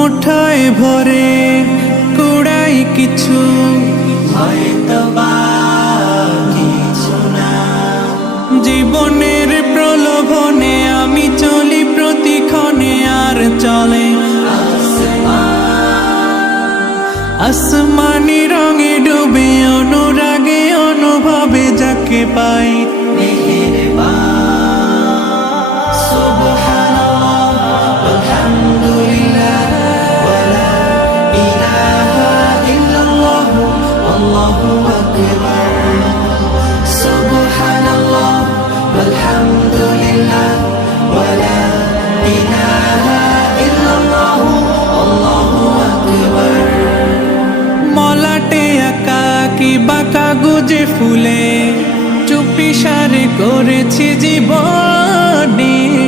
মুঠোয় ভরে কুড়াই কিছু, হয়তোবা কিছু না। জীবনের প্রলোভনে আমি চলি প্রতিক্ষণে, আর চলে আসমানি রঙে ডুবে অনুরাগে অনুভবে যাকে পাই বাঁকা গুজে ফুলে চুপি সারে করেছি জীবনে।